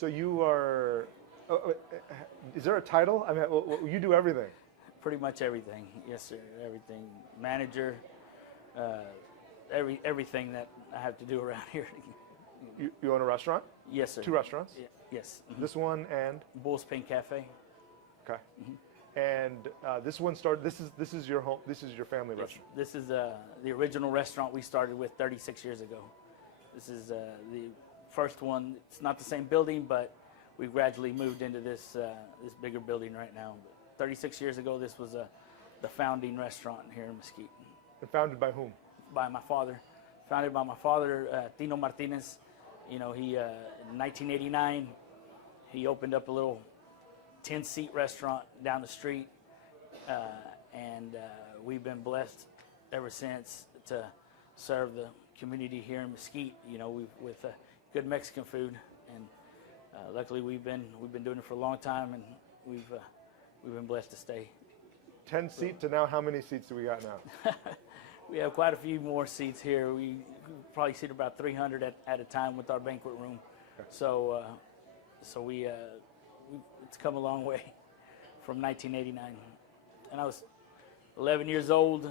So you are, is there a title? I mean, you do everything. Pretty much everything, yes sir, everything. Manager, everything that I have to do around here. You own a restaurant? Yes sir. Two restaurants? Yes. This one and? Bull's Paint Cafe. Okay. And this one started, this is your home, this is your family restaurant? This is the original restaurant we started with 36 years ago. This is the first one. It's not the same building, but we gradually moved into this bigger building right now. 36 years ago, this was the founding restaurant here in Mesquite. And founded by whom? By my father. Founded by my father, Tino Martinez. You know, he in 1989, he opened up a little 10-seat restaurant down the street, and we've been blessed ever since to serve the community here in Mesquite. You know, with good Mexican food, and luckily we've been doing it for a long time, and we've been blessed to stay. 10 seats, and now how many seats do we got now? We have quite a few more seats here. We probably seat about 300 at a time with our banquet room. Okay. So it's come a long way from 1989. And I was 11 years old,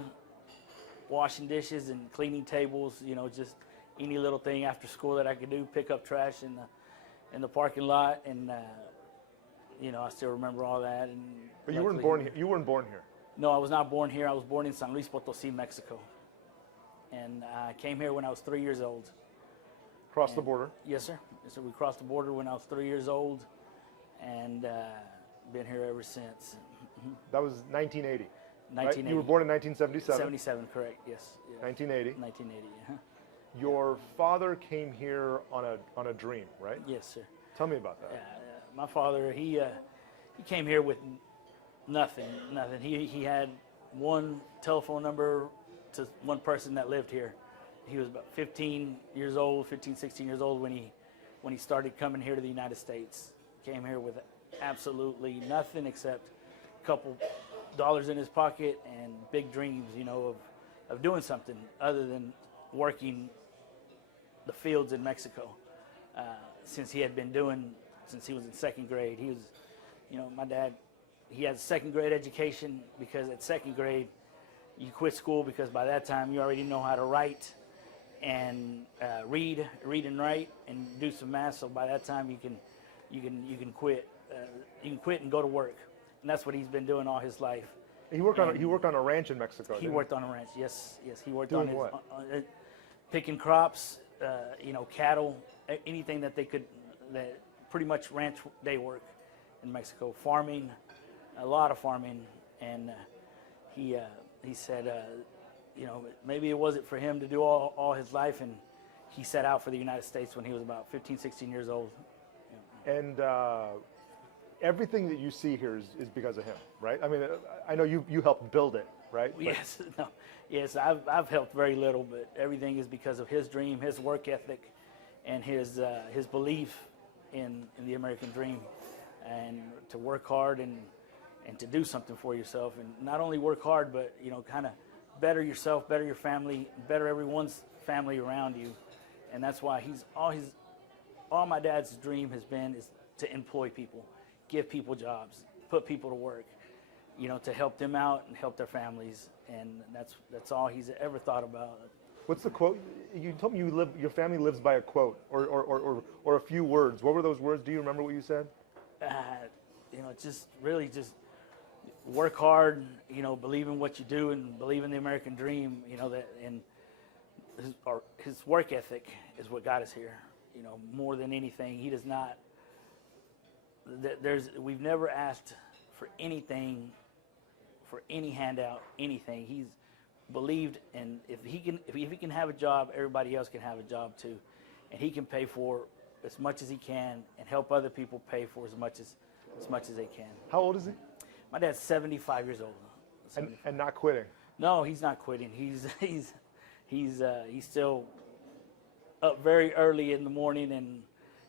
washing dishes and cleaning tables, you know, just any little thing after school that I could do, pick up trash in the parking lot, and you know, I still remember all that. And but you weren't born here. You weren't born here. No, I was not born here. I was born in San Luis Potosí, Mexico, and I came here when I was 3 years old. Crossed the border? Yes, sir. Yes, sir. We crossed the border when I was 3 years old, and been here ever since. That was 1980. 1980. Right? You were born in 1977. 77, correct? Yes. Yeah. 1980. 1980. Your father came here on a dream, right? Yes, sir. Tell me about that. My father, he came here with nothing. He had one telephone number to one person that lived here. He was about 15, 16 years old when he started coming here to the United States. Came here with absolutely nothing except a couple dollars in his pocket and big dreams, you know, of doing something other than working the fields in Mexico. Since he had been doing since he was in second grade. He was, you know, my dad, he has a second grade education because at second grade you quit school because by that time you already know how to write and read and write and do some math. So by that time you can quit. You can quit and go to work, and that's what he's been doing all his life. He worked on a ranch in Mexico. He worked on a ranch. Yes. He worked doing on what? Picking crops, you know, cattle, anything that they could. That pretty much ranch day work in Mexico. Farming, a lot of farming, and he said, you know, maybe it wasn't for him to do all his life, and he set out for the United States when he was about 15, 16 years old. Yeah. And everything that you see here is because of him, right? I mean, I know you helped build it, right? Yes, I've helped very little, but everything is because of his dream, his work ethic, and his belief in the American dream, and to work hard and to do something for yourself, and not only work hard, but, you know, kind of better yourself, better your family, better everyone's family around you. And that's why all my dad's dream has been is to employ people, give people jobs, put people to work, you know, to help them out and help their families. And that's all he's ever thought about. What's the quote? You told me your family lives by a quote or a few words. What were those words? Do you remember what you said? You know, just really just work hard, you know, believe in what you do and believe in the American dream, you know, that, and his work ethic is what got us here, you know, more than anything. He does not, we've never asked for anything, for any handout, anything. He's believed, and if he can have a job, everybody else can have a job too, and he can pay for as much as he can and help other people pay for as much as they can. How old is he? My dad's 75 years old. And not quitting. No, he's not quitting. He's still up very early in the morning, and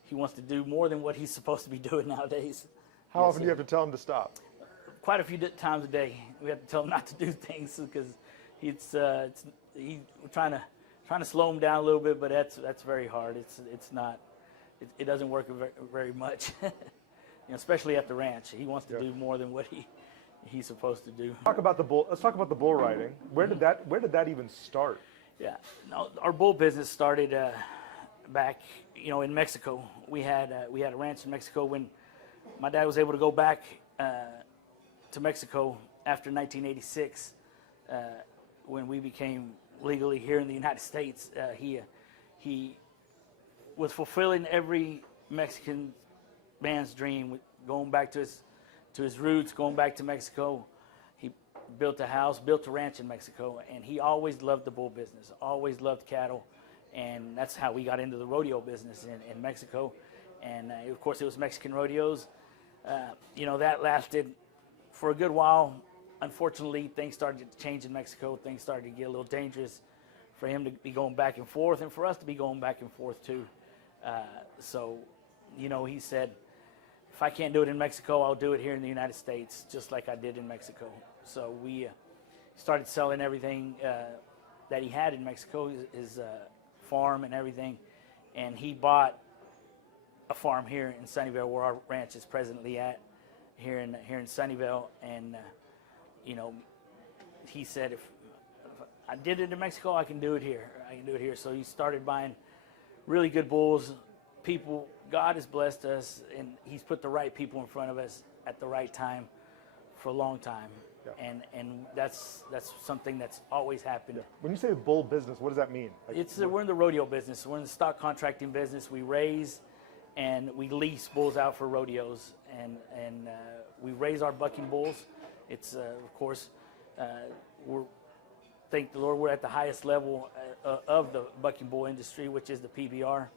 he wants to do more than what he's supposed to be doing nowadays. How often do you have to tell him to stop? Quite a few times a day. We have to tell him not to do things because we're trying to slow him down a little bit, but that's very hard. It's not, it doesn't work very much. Especially at the ranch. He wants to do more than what he's supposed to do. Talk about the bull. Let's talk about the bull riding. Where did that even start? Yeah, no, our bull business started back, in Mexico. We had a ranch in Mexico when my dad was able to go back to Mexico after 1986, when we became legally here in the United States. He was fulfilling every Mexican man's dream, going back to his roots, going back to Mexico. He built a house, built a ranch in Mexico, and he always loved the bull business, always loved cattle, and that's how we got into the rodeo business in Mexico. And of course, it was Mexican rodeos. That lasted for a good while. Unfortunately, things started to change in Mexico. Things started to get a little dangerous for him to be going back and forth, and for us to be going back and forth too. So, he said, if I can't do it in Mexico, I'll do it here in the United States, just like I did in Mexico. So we started selling everything that he had in Mexico, his farm and everything, and he bought a farm here in Sunnyvale, where our ranch is presently at, here in Sunnyvale. And he said, if I did it in Mexico, I can do it here. So he started buying really good bulls. God has blessed us, and he's put the right people in front of us at the right time for a long time. Yeah. And that's something that's always happened. Yeah. When you say bull business, what does that mean? We're in the rodeo business. We're in the stock contracting business. We raise and we lease bulls out for rodeos, and we raise our bucking bulls. It's of course, thank the Lord, we're at the highest level of the bucking bull industry, which is the PBR.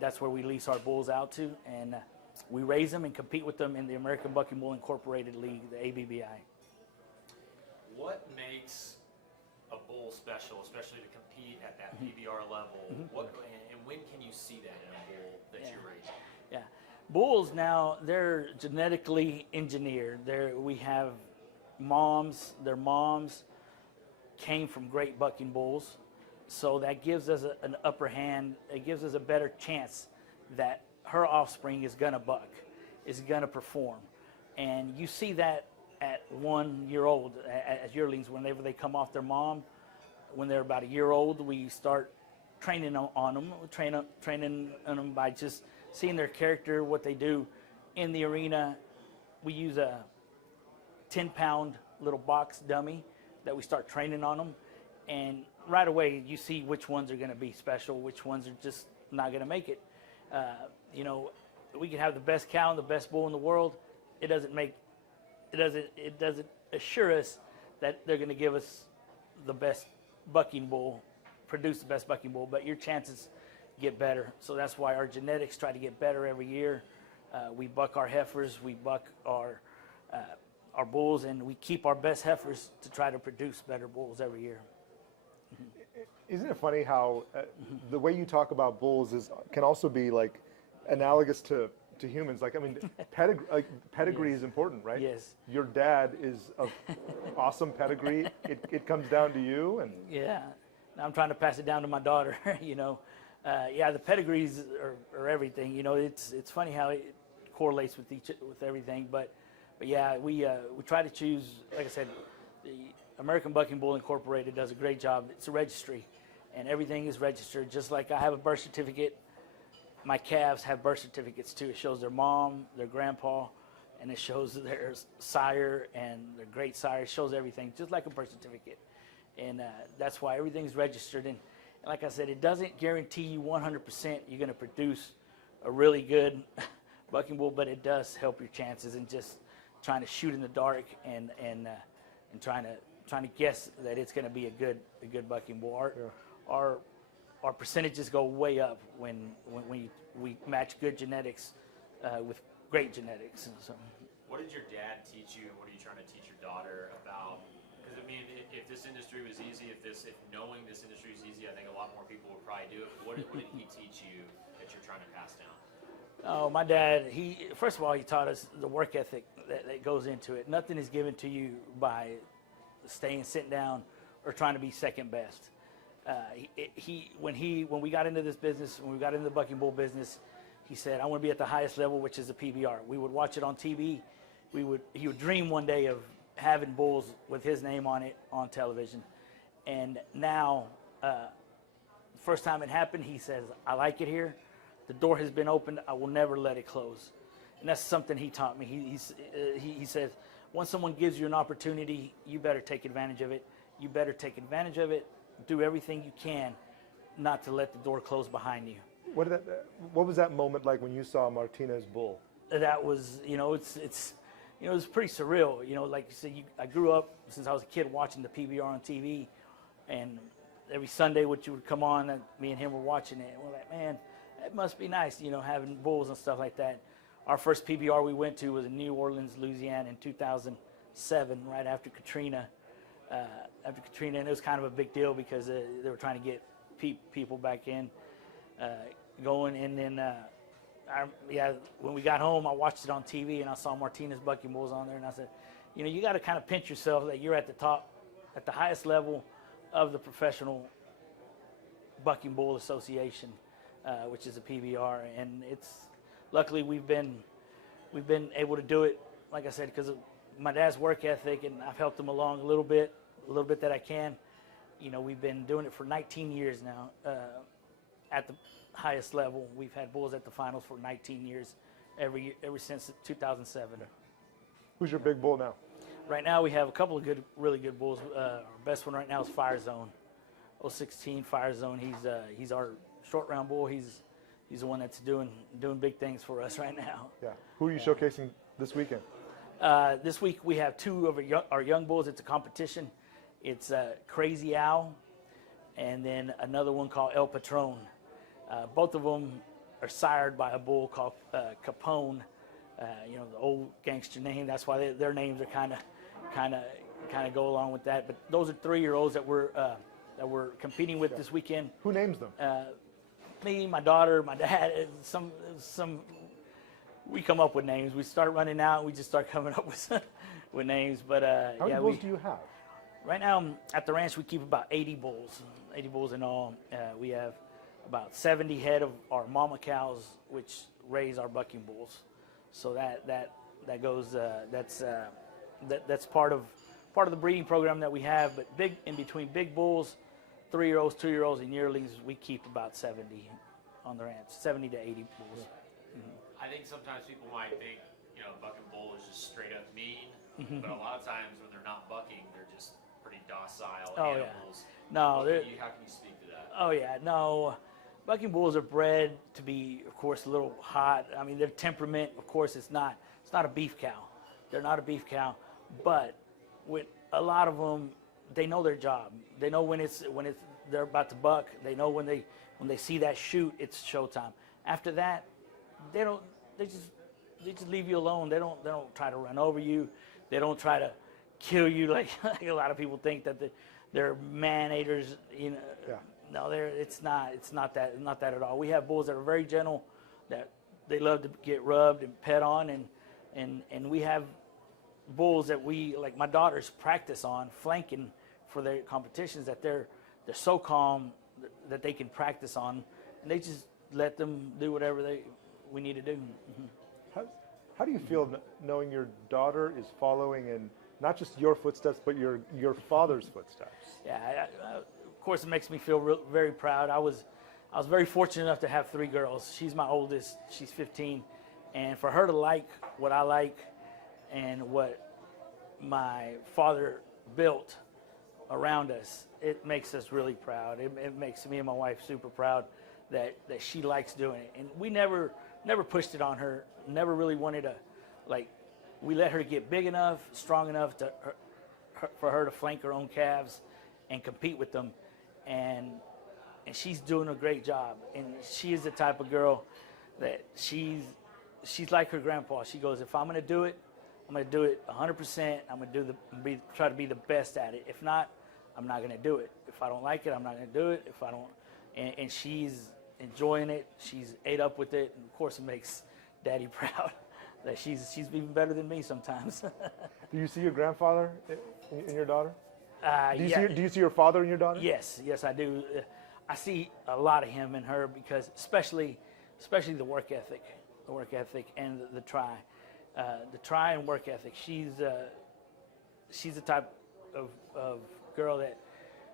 That's where we lease our bulls out to, and we raise them and compete with them in the American Bucking Bull Incorporated League, the ABBI. What makes a bull special, especially to compete at that PBR level? And when can you see that in a bull that you're raising? Yeah, bulls now, they're genetically engineered. We have moms. Their moms came from great bucking bulls. So that gives us an upper hand. It gives us a better chance that her offspring is going to buck, is going to perform. And you see that at 1 year old, as yearlings, whenever they come off their mom, when they're about a year old, we start training on them, training on them by just seeing their character, what they do in the arena. We use a 10-pound little box dummy that we start training on them. And right away, you see which ones are going to be special, which ones are just not going to make it. We can have the best cow and the best bull in the world. It doesn't assure us that they're going to give us the best bucking bull, produce the best bucking bull, but your chances get better. So that's why our genetics try to get better every year. We buck our heifers, we buck our bulls, and we keep our best heifers to try to produce better bulls every year. Isn't it funny how the way you talk about bulls can also be like analogous to humans? Like, I mean, pedigree is important, right? Yes. Your dad is of awesome pedigree. It comes down to you, and yeah. I'm trying to pass it down to my daughter. The pedigrees are everything. It's funny how it correlates with everything. But yeah, we try to choose. Like I said, the American Bucking Bull Incorporated does a great job. It's a registry, and everything is registered. Just like I have a birth certificate, my calves have birth certificates too. It shows their mom, their grandpa, and it shows their sire and their great sire. It shows everything, just like a birth certificate. And that's why everything's registered. And like I said, it doesn't guarantee you 100% you're going to produce a really good bucking bull, but it does help your chances in just trying to shoot in the dark and trying to guess that it's going to be a good bucking bull. Our percentages go way up when we match good genetics with great genetics. So. What did your dad teach you, and what are you trying to teach your daughter about? Because I mean, if this industry was easy, if knowing this industry is easy, I think a lot more people would probably do it. What did he teach you that you're trying to pass down? Oh, my dad, first of all, he taught us the work ethic that goes into it. Nothing is given to you by sitting down or trying to be second best. When we got into this business, when we got into the bucking bull business, He said, I want to be at the highest level, which is the PBR. We would watch it on TV. He would dream one day of having bulls with his name on it on television. And now, first time it happened, he says, I like it here. The door has been opened. I will never let it close. And that's something he taught me. He says, once someone gives you an opportunity, you better take advantage of it. You better take advantage of it. Do everything you can not to let the door close behind you. What was that moment like when you saw a Martinez bull? That was, it's pretty surreal. Like you said, I grew up since I was a kid watching the PBR on TV, and every Sunday, which would come on, and me and him were watching it. And we're like, man, it must be nice, having bulls and stuff like that. Our first PBR we went to was in New Orleans, Louisiana, in 2007, right after Katrina. And it was kind of a big deal because they were trying to get people back in, going. And then, when we got home, I watched it on TV, and I saw Martinez bucking bulls on there, and I said, you got to kind of pinch yourself that you're at the top, at the highest level of the professional bucking bull association, which is a PBR, and luckily we've been able to do it, like I said, because of my dad's work ethic, and I've helped him along a little bit that I can. We've been doing it for 19 years now at the highest level. We've had bulls at the finals for 19 years, ever since 2007. Who's your big bull now? Right now we have a couple of really good bulls. Our best one right now is Fire Zone, 016 Fire Zone. He's our short round bull. He's the one that's doing big things for us right now. Yeah. Who are you showcasing this weekend? This week we have two of our young bulls. It's a competition. It's Crazy Owl, and then another one called El Patron. Both of them are sired by a bull called Capone. The old gangster name. That's why their names are kind of go along with that. But those are 3-year-olds that we're competing with this weekend. Who names them? Me, my daughter, my dad. We come up with names. We start running out. We just start coming up with names. But how many bulls do you have? Right now at the ranch we keep about 80 bulls in all. We have about 70 head of our mama cows, which raise our bucking bulls. So that goes. That's part of the breeding program that we have. But in between big bulls, 3-year-olds, 2-year-olds, and yearlings, we keep about 70 on the ranch, 70 to 80 bulls. I think sometimes people might think, bucking bull is just straight up mean, but a lot of times when they're not bucking, they're just pretty docile animals. Yeah. No, how can you speak to that? Oh yeah, no. Bucking bulls are bred to be, of course, a little hot. I mean, their temperament, of course, it's not a beef cow. They're not a beef cow, but with a lot of them, they know their job. They know when they're about to buck. They know when they see that shoot, it's showtime. After that, they just leave you alone. They don't try to run over you. They don't try to kill you like a lot of people think that they're man-eaters. Yeah. No, it's not that at all. We have bulls that are very gentle, that they love to get rubbed and pet on, and we have bulls that like my daughters practice on flanking for their competitions, that they're so calm that they can practice on, and they just let them do whatever we need to do. How do you feel knowing your daughter is following in not just your footsteps, but your father's footsteps? Yeah, of course, it makes me feel very proud. I was very fortunate enough to have 3 girls. She's my oldest. She's 15, and for her to like what I like and what my father built around us, it makes us really proud. It makes me and my wife super proud that she likes doing it. And we never pushed it on her, never really wanted to, we let her get big enough, strong enough for her to flank her own calves and compete with them. And she's doing a great job. And she is the type of girl that she's like her grandpa. She goes, if I'm going to do it, I'm going to do it 100%. I'm going to try to be the best at it. If not, I'm not going to do it. If I don't like it, I'm not going to do it. If I don't, and she's enjoying it. She's ate up with it, and of course, it makes Daddy proud that she's even better than me sometimes. Do you see your grandfather in your daughter? Do you see your father in your daughter? Yes, I do. I see a lot of him in her, because especially especially the work ethic, and the try and work ethic. She's the type of girl that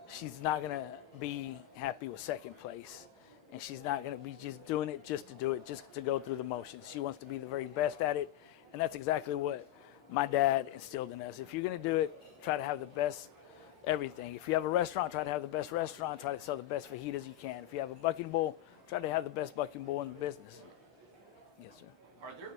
she's not gonna be happy with second place, and she's not gonna be just doing it just to do it, just to go through the motions. She wants to be the very best at it, and that's exactly what my dad instilled in us. If you're gonna do it, try to have the best everything. If you have a restaurant, try to have the best restaurant. Try to sell the best fajitas you can. If you have a bucking bull, try to have the best bucking bull in the business. Yes, sir. Are there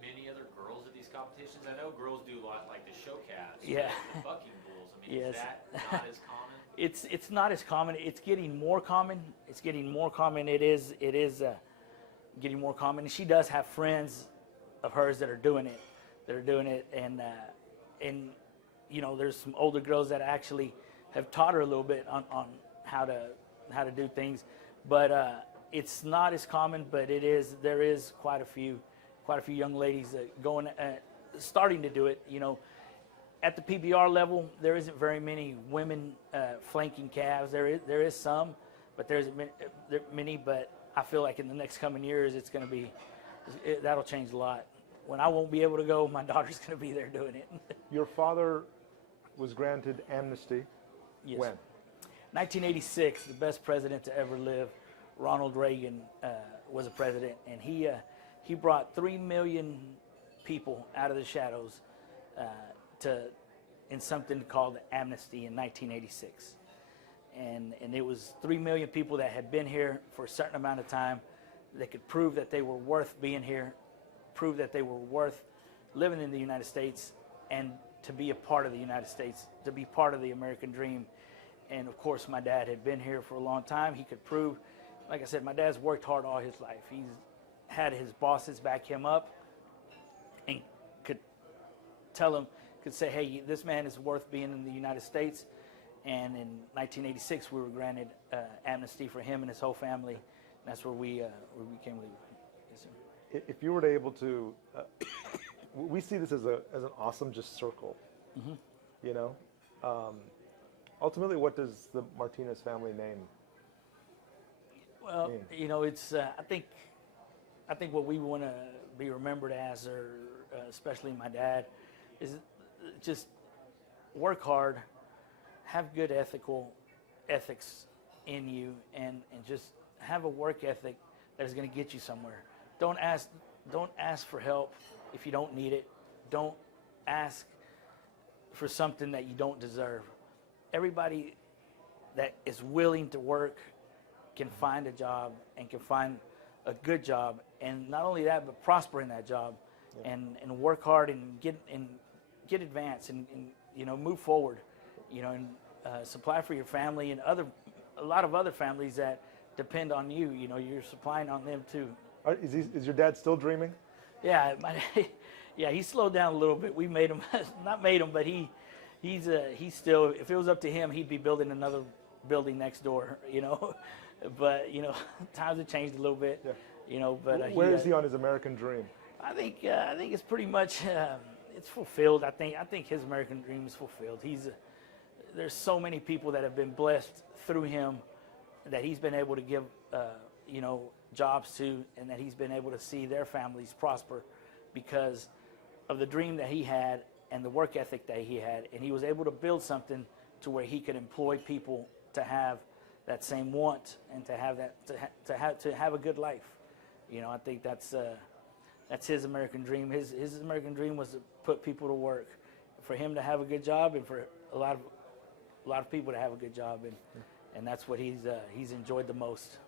many other girls at these competitions? I know girls do a lot, like the show cats, Yeah. the bucking bulls. I mean, Yes. is that not as common? It's not as common. It's getting more common. It's getting more common. It is getting more common. And she does have friends of hers that are doing it. And you know, there's some older girls that actually have taught her a little bit on how to do things. But it's not as common. But there is quite a few young ladies that going starting to do it. You know. At the PBR level, there isn't very many women flanking calves. There is some, but there isn't many. But I feel like in the next coming years, that'll change a lot. When I won't be able to go, my daughter's going to be there doing it. Your father was granted amnesty. Yes. When? 1986, the best president to ever live, Ronald Reagan was a president, and he brought 3 million people out of the shadows in something called amnesty in 1986. And it was 3 million people that had been here for a certain amount of time that could prove that they were worth being here, prove that they were worth living in the United States, and to be a part of the United States, to be part of the American dream. And of course, my dad had been here for a long time. He could prove, like I said, my dad's worked hard all his life. He's had his bosses back him up and could say, hey, this man is worth being in the United States. And in 1986, we were granted amnesty for him and his whole family. And that's where we became legal. Yes, sir. If you were able to, we see this as an awesome just circle, you know? Ultimately, what does the Martinez family name Well, mean? you know, it's I think what we want to be remembered as, or especially my dad, is just work hard, have good ethics in you, and just have a work ethic that is going to get you somewhere. Don't ask for help if you don't need it. Don't ask for something that you don't deserve. Everybody that is willing to work can find a job and can find a good job, and not only that, but prosper in that job, and work hard and get advanced and you know, move forward, you know, and supply for your family and a lot of other families that depend on you. You know, you're supplying on them too. Is your dad still dreaming? Yeah, he slowed down a little bit. We made him, not made him, but he's still. If it was up to him, he'd be building another building next door. You know, but you know, times have changed a little bit. Yeah. You know, but where is he on his American dream? I think it's pretty much it's fulfilled. I think his American dream is fulfilled. There's so many people that have been blessed through him that he's been able to give you know, jobs to, and that he's been able to see their families prosper because of the dream that he had and the work ethic that he had, and he was able to build something to where he could employ people to have that same want and to have a good life. You know, I think that's his American dream. His American dream was to put people to work, for him to have a good job, and for a lot of people to have a good job, and that's what he's enjoyed the most.